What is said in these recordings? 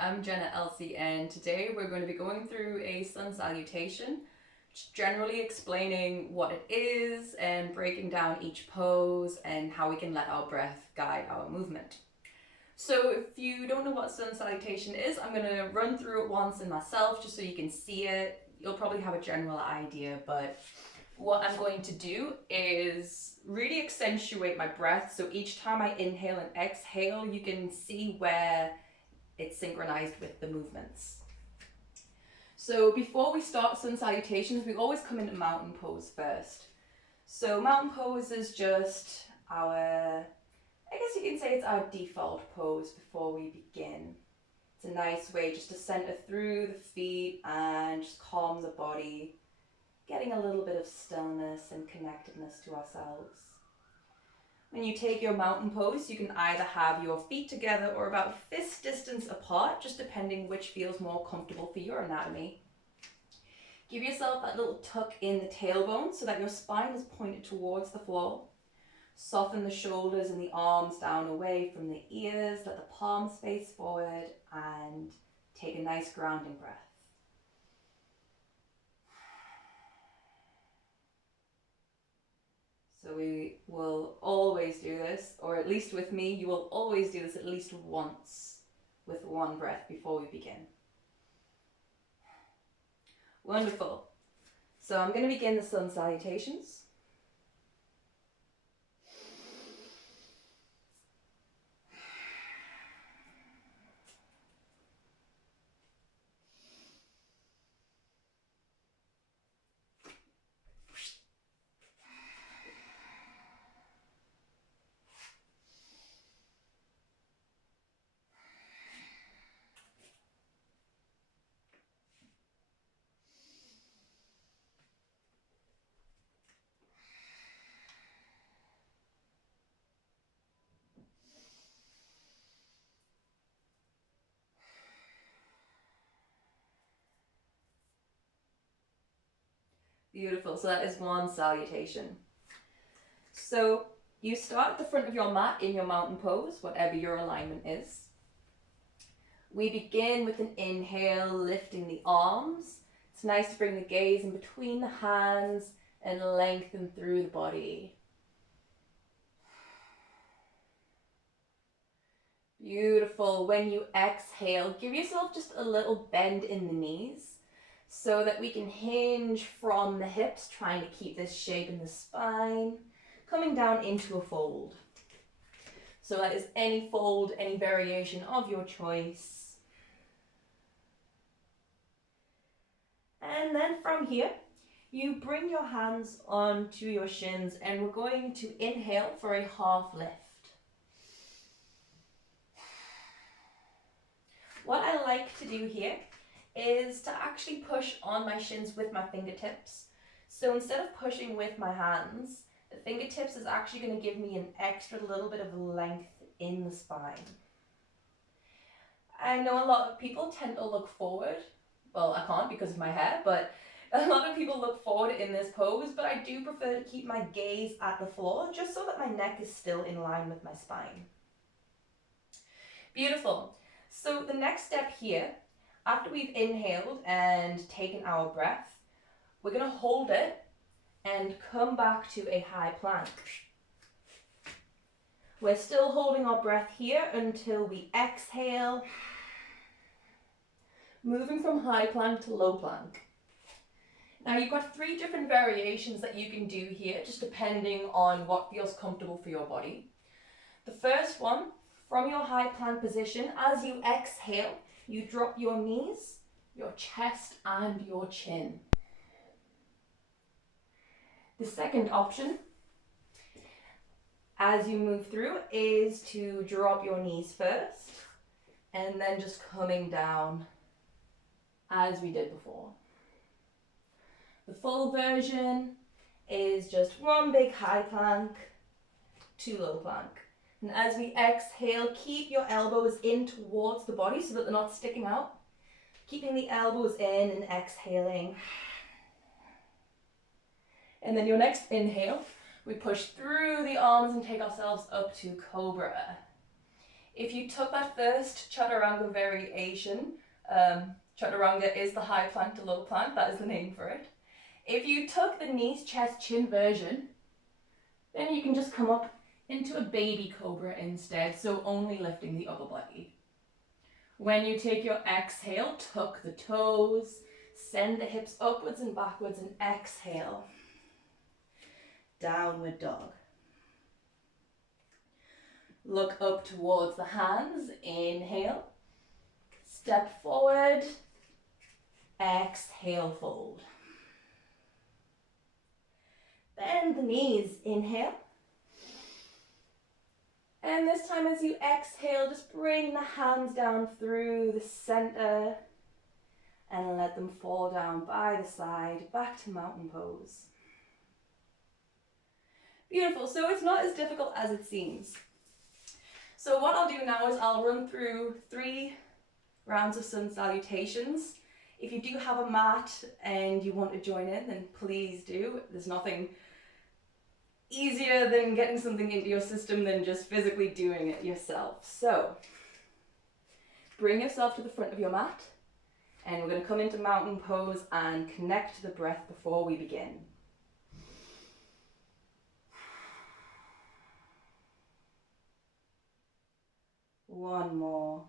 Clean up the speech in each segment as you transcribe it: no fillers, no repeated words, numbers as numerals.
I'm Jenna Elsie, and today we're going to be going through a sun salutation, just generally explaining what it is and breaking down each pose and how we can let our breath guide our movement. So if you don't know what sun salutation is, I'm going to run through it once in myself just so you can see it. You'll probably have a general idea, but what I'm going to do is really accentuate my breath. So each time I inhale and exhale, you can see where it's synchronized with the movements. So before we start sun salutations, we always come into mountain pose first. So mountain pose is just our, I guess you can say it's our default pose before we begin. It's a nice way just to center through the feet and just calm the body, getting a little bit of stillness and connectedness to ourselves. When you take your mountain pose, you can either have your feet together or about fist distance apart, just depending which feels more comfortable for your anatomy. Give yourself that little tuck in the tailbone so that your spine is pointed towards the floor. Soften the shoulders and the arms down away from the ears, let the palms face forward, and take a nice grounding breath. So we will always do this, or at least with me, you will always do this at least once with one breath before we begin. Wonderful. So I'm going to begin the sun salutations. Beautiful, so that is one salutation. So you start at the front of your mat in your mountain pose, whatever your alignment is. We begin with an inhale, lifting the arms. It's nice to bring the gaze in between the hands and lengthen through the body. Beautiful. When you exhale, give yourself just a little bend in the knees so that we can hinge from the hips, trying to keep this shape in the spine, coming down into a fold. So that is any fold, any variation of your choice. And then from here, you bring your hands onto your shins and we're going to inhale for a half lift. What I like to do here is to actually push on my shins with my fingertips. So instead of pushing with my hands, the fingertips is actually going to give me an extra little bit of length in the spine. I know a lot of people tend to look forward. Well, I can't because of my hair, but a lot of people look forward in this pose, but I do prefer to keep my gaze at the floor just so that my neck is still in line with my spine. Beautiful. So the next step here, after we've inhaled and taken our breath, we're going to hold it and come back to a high plank. We're still holding our breath here until we exhale, moving from high plank to low plank. Now you've got 3 different variations that you can do here, just depending on what feels comfortable for your body. The first one, from your high plank position, as you exhale, you drop your knees, your chest, and your chin. The second option, as you move through, is to drop your knees first, and then just coming down as we did before. The full version is just one big high plank, 2 low plank. And as we exhale, keep your elbows in towards the body so that they're not sticking out. Keeping the elbows in and exhaling. And then your next inhale, we push through the arms and take ourselves up to cobra. If you took that first chaturanga variation, chaturanga is the high plank to low plank, that is the name for it. If you took the knees, chest, chin version, then you can just come up into a baby cobra instead, so only lifting the upper body. When you take your exhale, tuck the toes, send the hips upwards and backwards, and exhale. Downward dog. Look up towards the hands, inhale, step forward, exhale, fold. Bend the knees, inhale. And this time as you exhale, just bring the hands down through the center and let them fall down by the side, back to mountain pose. Beautiful, so it's not as difficult as it seems. So what I'll do now is I'll run through 3 rounds of sun salutations. If you do have a mat and you want to join in, then please do. There's nothing easier than getting something into your system than just physically doing it yourself. So bring yourself to the front of your mat and we're going to come into mountain pose and connect to the breath before we begin. One more.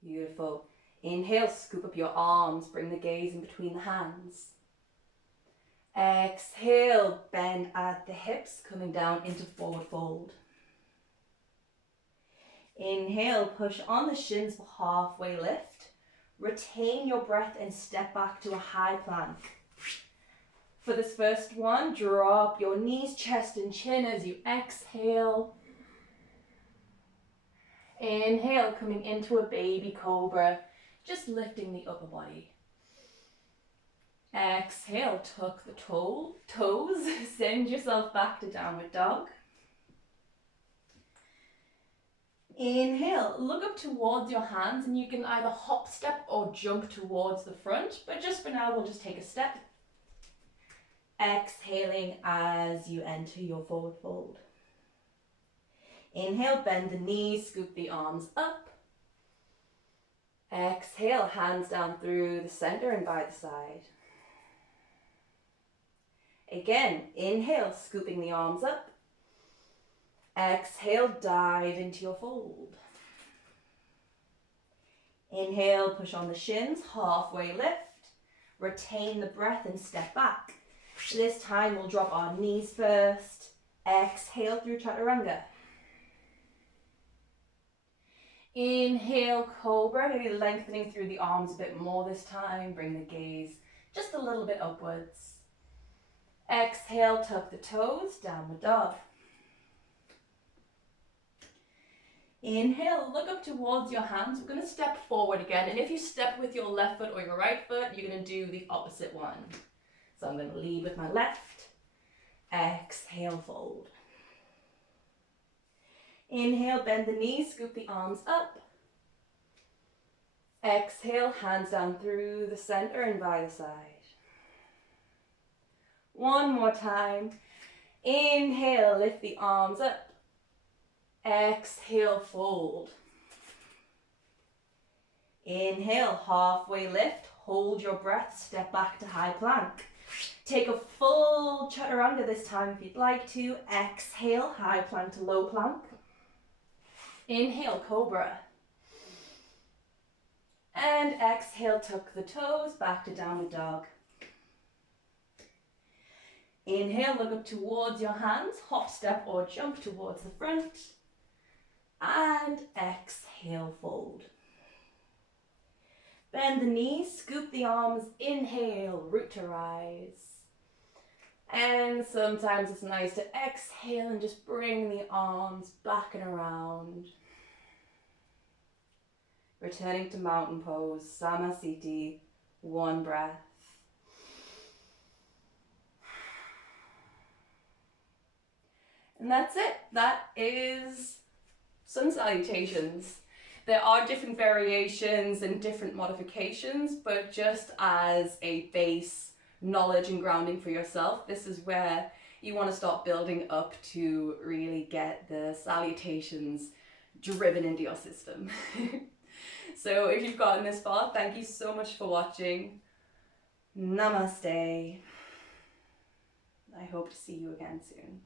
Beautiful. Inhale, scoop up your arms, bring the gaze in between the hands. Exhale, bend at the hips, coming down into forward fold. Inhale, push on the shins for halfway lift. Retain your breath and step back to a high plank. For this first one, drop your knees, chest and chin as you exhale. Inhale, coming into a baby cobra, just lifting the upper body. Exhale, tuck the toes, send yourself back to downward dog. Inhale, look up towards your hands and you can either hop, step or jump towards the front, but just for now we'll just take a step. Exhaling as you enter your forward fold. Inhale, bend the knees, scoop the arms up. Exhale, hands down through the center and by the side. Again, inhale, scooping the arms up. Exhale, dive into your fold. Inhale, push on the shins, halfway lift. Retain the breath and step back. This time we'll drop our knees first. Exhale through chaturanga. Inhale, cobra, maybe lengthening through the arms a bit more this time. Bring the gaze just a little bit upwards. Exhale, tuck the toes, downward dog. Inhale, look up towards your hands. We're going to step forward again. And if you step with your left foot or your right foot, you're going to do the opposite one. So I'm going to lead with my left. Exhale, fold. Inhale, bend the knees, scoop the arms up. Exhale, hands down through the center and by the side. One more time. Inhale, lift the arms up. Exhale, fold. Inhale, halfway lift. Hold your breath, step back to high plank. Take a full chaturanga this time if you'd like to. Exhale, high plank to low plank. Inhale, cobra. And exhale, tuck the toes, back to downward dog. Inhale, look up towards your hands, hop, step or jump towards the front. And exhale, fold. Bend the knees, scoop the arms, inhale, root to rise. And sometimes it's nice to exhale and just bring the arms back and around. Returning to mountain pose, Samasthiti, one breath. And that's it. That is sun salutations. There are different variations and different modifications, but just as a base knowledge and grounding for yourself, this is where you want to start building up to really get the salutations driven into your system. So if you've gotten this far, thank you so much for watching. Namaste. I hope to see you again soon.